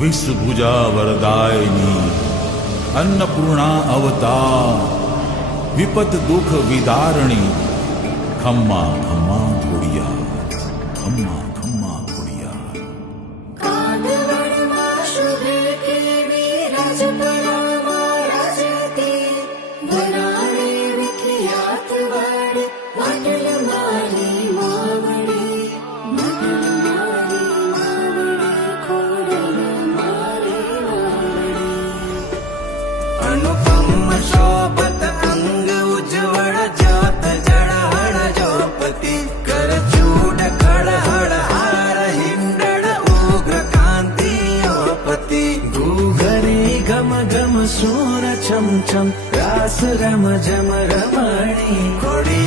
विश्वभुजा वरदायिनी अन्नपूर्णा अवतार विपत दुख विदारणी खम्मा खम्मा घोड़िया खम्मा खम्मा घोड़िया अनुपम शोभत अंग उज्ज्वल जात जड़हड़ जोपति कर चूड खड़हड़ हार हिंडड़ उग्र कांति योपति घूघरी घम घम सूर छम छम रास रम जम रमणी कोड़ी